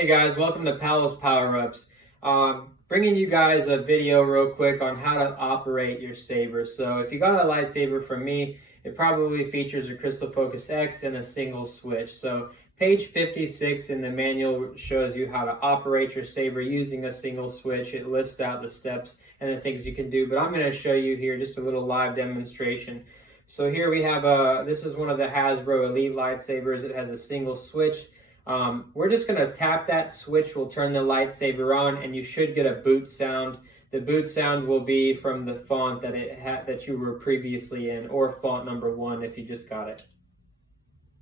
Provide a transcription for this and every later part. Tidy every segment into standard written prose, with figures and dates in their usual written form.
Hey guys, welcome to Palace Power-Ups. Bringing you guys a video real quick on how to operate your saber. So if you got a lightsaber from me, it probably features a Crystal Focus X and a single switch. So page 56 in the manual shows you how to operate your saber using a single switch. It lists out the steps and the things you can do, but I'm going to show you here just a little live demonstration. So here we have this is one of the Hasbro Elite lightsabers. It has a single switch. We're just going to tap that switch, will turn the lightsaber on, and you should get a boot sound. The boot sound will be from the font that you were previously in, or font number 1 if you just got it.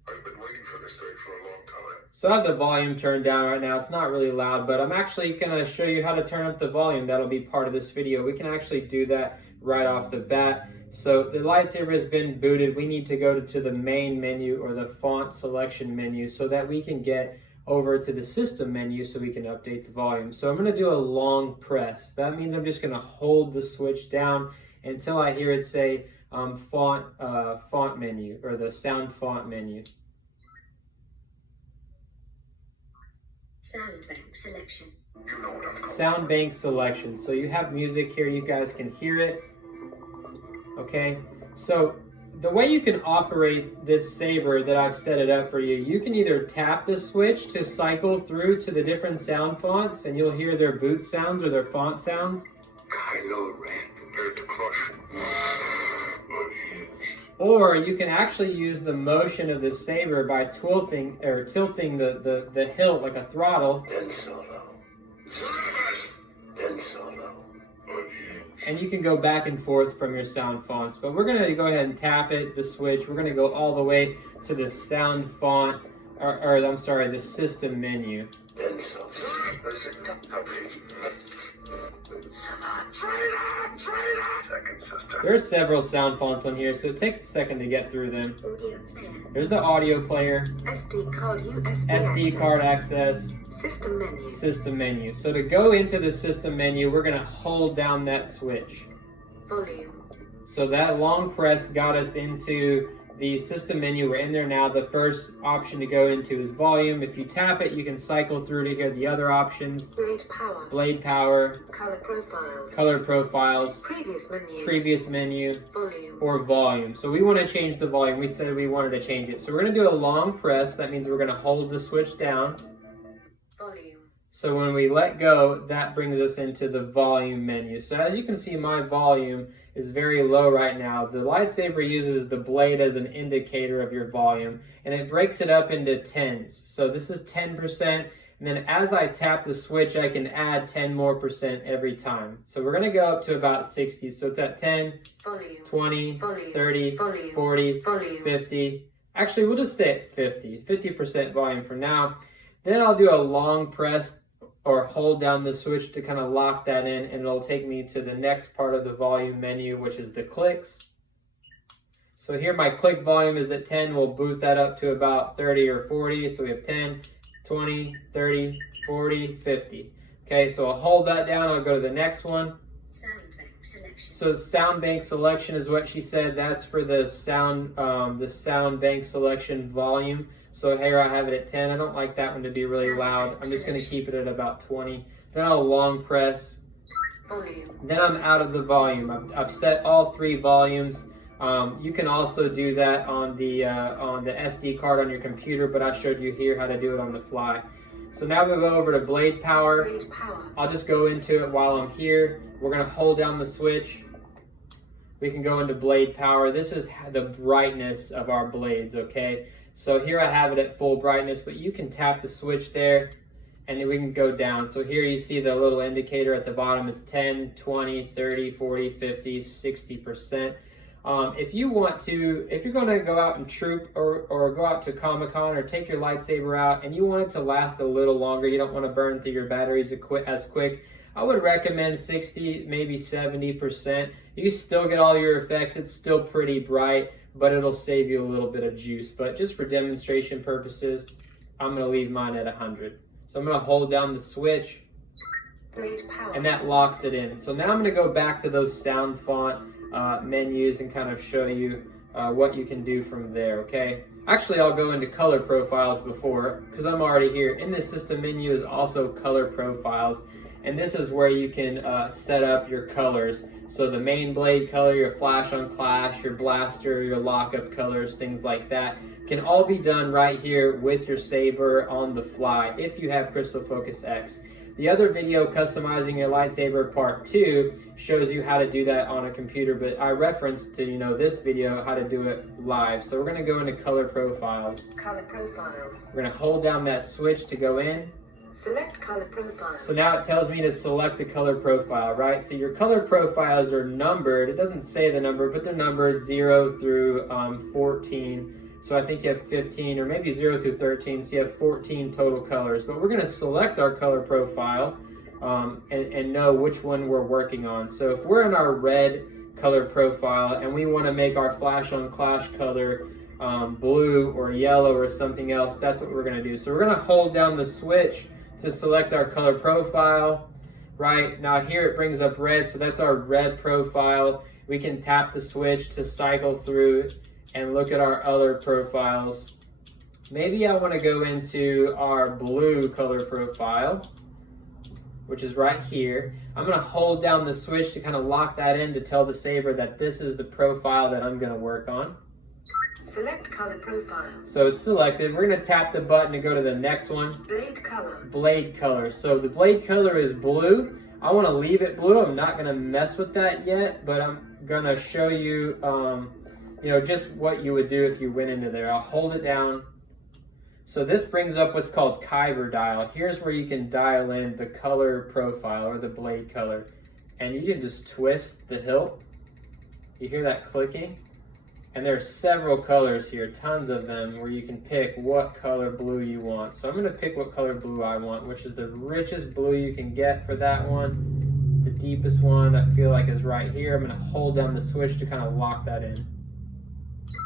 I've been waiting for this day for a long time. So I have the volume turned down right now. It's not really loud, but I'm actually going to show you how to turn up the volume. That'll be part of this video. We can actually do that right off the bat. So the lightsaber has been booted. We need to go to the main menu or the font selection menu so that we can get over to the system menu so we can update the volume. So I'm going to do a long press. That means I'm just going to hold the switch down until I hear it say font menu, or the sound font menu. Sound bank selection. You know what I'm calling. Sound bank selection. So you have music here, you guys can hear it. Okay, so the way you can operate this saber that I've set it up for you, you can either tap the switch to cycle through to the different sound fonts and you'll hear their boot sounds or their font sounds. Kylo Ren prepared to crush. Or you can actually use the motion of the saber by tilting the hilt like a throttle. Ben Solo. Ben Solo. And you can go back and forth from your sound fonts. But we're going to go ahead and tap the switch. We're going to go all the way to the sound font, the system menu. Ben Solo. There are several sound fonts on here, so it takes a second to get through them. Audio player. There's the audio player, SD card USB SD card access, System menu. system menu. So to go into the system menu, we're going to hold down that switch. Volume. So that long press got us into the system menu. We're in there now. The first option to go into is volume. If you tap it, you can cycle through to hear the other options. Blade power. Blade power, Color profiles. color profiles, Previous menu. previous menu, Volume. or volume. So we want to change the volume. We said we wanted to change it. So we're going to do a long press. That means we're going to hold the switch down. Volume. So when we let go, that brings us into the volume menu. So as you can see, my volume is very low right now. The lightsaber uses the blade as an indicator of your volume, and it breaks it up into tens. So this is 10%, and then as I tap the switch, I can add 10% more every time. So we're gonna go up to about 60. So it's at 10, Volume. 20, Volume. 30, Volume. 40, Volume. 50. Actually, we'll just stay at 50% volume for now. Then I'll do a long press or hold down the switch to kind of lock that in, and it'll take me to the next part of the volume menu, which is the clicks. So here my click volume is at 10. We'll boot that up to about 30 or 40. So we have 10, 20, 30, 40, 50. Okay, so I'll hold that down. I'll go to the next one. Sound bank selection. So the sound bank selection is what she said. That's for the sound bank selection volume. So here I have it at 10. I don't like that one to be really loud. I'm just going to keep it at about 20. Then I'll long press. Volume. Then I'm out of the volume. I've set all 3 volumes. You can also do that on the SD card on your computer, but I showed you here how to do it on the fly. So now we'll go over to blade power. Blade power. I'll just go into it while I'm here. We're going to hold down the switch. We can go into blade power. This is the brightness of our blades, okay? So here I have it at full brightness, but you can tap the switch there and then we can go down. So here you see the little indicator at the bottom is 10, 20, 30, 40, 50, 60%. If you're going to go out and troop or go out to Comic-Con or take your lightsaber out and you want it to last a little longer, you don't want to burn through your batteries as quick, I would recommend 60, maybe 70%. You still get all your effects. It's still pretty bright, but it'll save you a little bit of juice. But just for demonstration purposes, I'm going to leave mine at 100. So I'm going to hold down the switch, Blade power. and that locks it in. So now I'm going to go back to those sound font menus and kind of show you what you can do from there, okay? Actually, I'll go into color profiles before, because I'm already here. In the system menu is also color profiles, and this is where you can set up your colors. So the main blade color, your flash on clash, your blaster, your lockup colors, things like that, can all be done right here with your saber on the fly if you have Crystal Focus X. The other video, customizing your lightsaber part 2, shows you how to do that on a computer, but I referenced to this video how to do it live. So we're going to go into color profiles. Color profiles. We're going to hold down that switch to go in. Select color profiles. So now it tells me to select the color profile, right? So your color profiles are numbered. It doesn't say the number, but they're numbered 0 through 14. So I think you have 15, or maybe 0 through 13, so you have 14 total colors. But we're going to select our color profile and know which one we're working on. So if we're in our red color profile and we want to make our flash on clash color blue or yellow or something else, that's what we're going to do. So we're going to hold down the switch to select our color profile. Right now here it brings up red, so that's our red profile. We can tap the switch to cycle through and look at our other profiles. Maybe I want to go into our blue color profile, which is right here. I'm going to hold down the switch to kind of lock that in to tell the saber that this is the profile that I'm going to work on. Select color profile. So it's selected. We're going to tap the button to go to the next one. Blade color. Blade color. So the blade color is blue. I want to leave it blue. I'm not going to mess with that yet, but I'm going to show you just what you would do if you went into there. I'll hold it down. So this brings up what's called Khyber Dial. Here's where you can dial in the color profile or the blade color. And you can just twist the hilt. You hear that clicking? And there are several colors here, tons of them, where you can pick what color blue you want. So I'm going to pick what color blue I want, which is the richest blue you can get for that one. The deepest one I feel like is right here. I'm going to hold down the switch to kind of lock that in.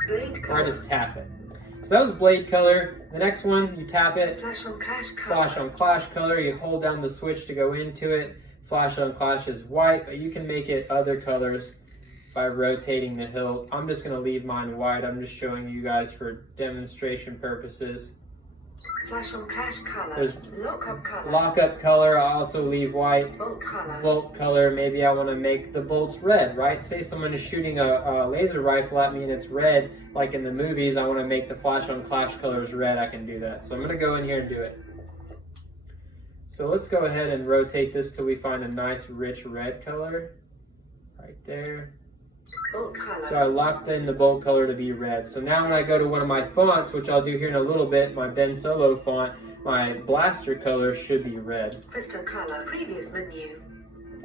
Blade color. Or I just tap it. So that was blade color. The next one, you tap it. Flash on clash color. Flash on clash color. You hold down the switch to go into it. Flash on clash is white, but you can make it other colors by rotating the hilt. I'm just going to leave mine white. I'm just showing you guys for demonstration purposes. Flash on clash color. There's lockup color. Lockup color, I also leave white. Bolt color. Bolt color, maybe I want to make the bolts red, right? Say someone is shooting a laser rifle at me and it's red, like in the movies, I want to make the flash on clash colors red, I can do that. So I'm going to go in here and do it. So let's go ahead and rotate this till we find a nice rich red color. Right there. Bolt color. So I locked in the bolt color to be red. So now when I go to one of my fonts, which I'll do here in a little bit, my Ben Solo font, my blaster color should be red. Crystal color. Previous menu.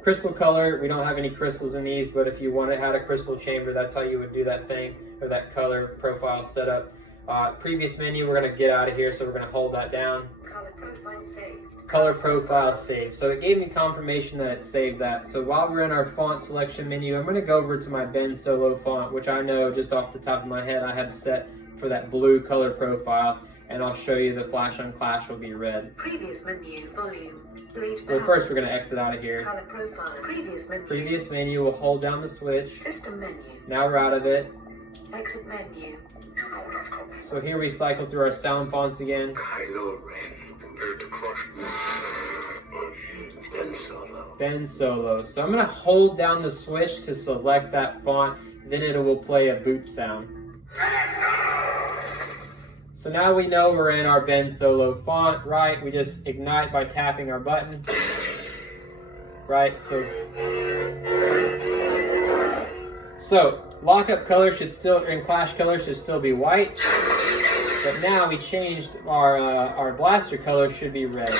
Crystal color, we don't have any crystals in these, but if you wanted had a crystal chamber, that's how you would do that thing, or that color profile setup. Previous menu, we're going to get out of here, so we're going to hold that down. Color profile saved. Color profile saved. So it gave me confirmation that it saved that. So while we're in our font selection menu, I'm going to go over to my Ben Solo font, which I know just off the top of my head I have set for that blue color profile, and I'll show you the flash on clash will be red. Previous menu. Volume. Blade Well, power. first we're going to exit out of here. Color profile. Previous menu. Previous menu, we'll hold down the switch. System menu. Now we're out of it. Exit menu. You know what I've got. So here we cycle through our sound fonts again. Kylo Ren compared to Crush. Ben Solo. Ben Solo. So I'm going to hold down the switch to select that font, then it will play a boot sound. So now we know we're in our Ben Solo font, right? We just ignite by tapping our button, right? So lockup color should still, and clash color should still be white, but now we changed our blaster color should be red.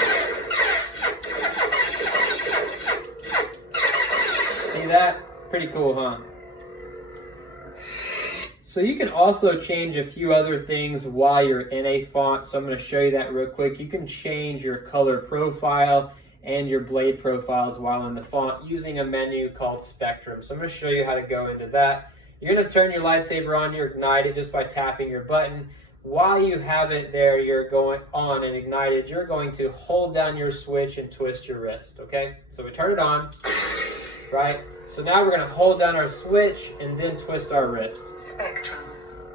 See that? Pretty cool, huh? So you can also change a few other things while you're in a font. So I'm going to show you that real quick. You can change your color profile and your blade profiles while in the font using a menu called Spectrum. So I'm going to show you how to go into that. You're going to turn your lightsaber on, you ignite it just by tapping your button. While you have it there, you're going on and ignited, you're going to hold down your switch and twist your wrist, okay? So we turn it on, right? So now we're going to hold down our switch and then twist our wrist. Spectrum.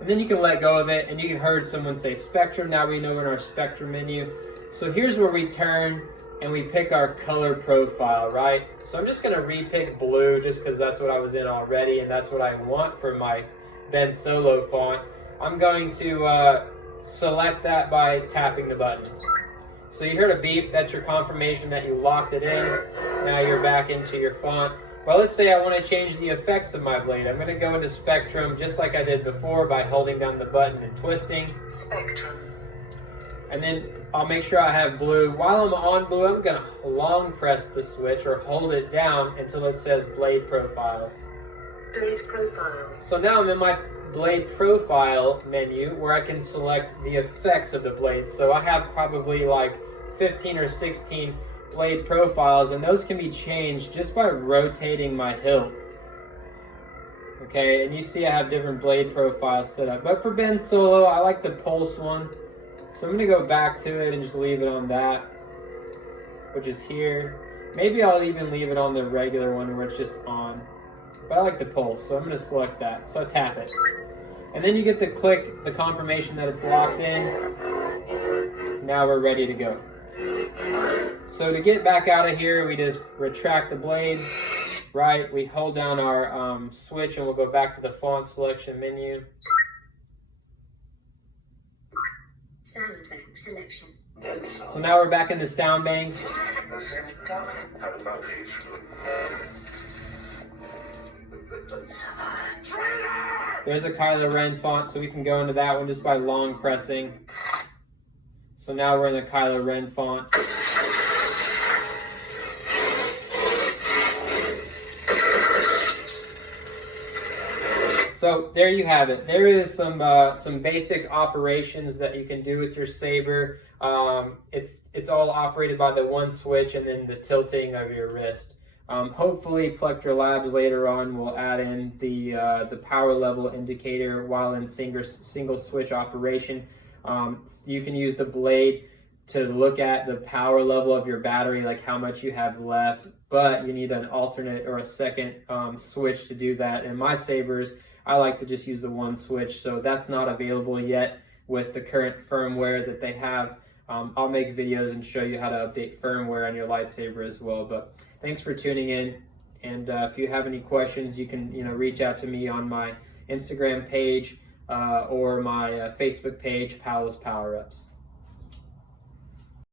And then you can let go of it, and you heard someone say spectrum. Now we know we're in our spectrum menu. So here's where we turn and we pick our color profile, right? So I'm just gonna re-pick blue just because that's what I was in already, and that's what I want for my Ben Solo font. I'm going to select that by tapping the button. So you heard a beep, that's your confirmation that you locked it in. Now you're back into your font. But let's say I want to change the effects of my blade. I'm going to go into spectrum just like I did before by holding down the button and twisting. Spectrum. And then I'll make sure I have blue. While I'm on blue, I'm going to long press the switch or hold it down until it says blade profiles. Blade profiles. So now I'm in my blade profile menu where I can select the effects of the blade. So I have probably like 15 or 16 blade profiles, and those can be changed just by rotating my hilt. Okay, and you see I have different blade profiles set up. But for Ben Solo, I like the pulse one. So I'm going to go back to it and just leave it on that, which is here. Maybe I'll even leave it on the regular one where it's just on. But I like the pulse, so I'm going to select that. So I tap it. And then you get to click the confirmation that it's locked in. Now we're ready to go. So to get back out of here, we just retract the blade, right? We hold down our switch and we'll go back to the font selection menu. Sound bank selection. So now we're back in the sound banks. There's a Kylo Ren font, so we can go into that one just by long pressing. So now we're in the Kylo Ren font. So there you have it. There is some basic operations that you can do with your saber. It's all operated by the one switch and then the tilting of your wrist. Hopefully Plectra Labs later on will add in the power level indicator while in single switch operation. You can use the blade to look at the power level of your battery, like how much you have left, but you need an alternate or a second switch to do that. In my sabers, I like to just use the one switch, so that's not available yet with the current firmware that they have. I'll make videos and show you how to update firmware on your lightsaber as well. But thanks for tuning in, and if you have any questions, you can reach out to me on my Instagram page or my Facebook page, Paolo's Power Ups.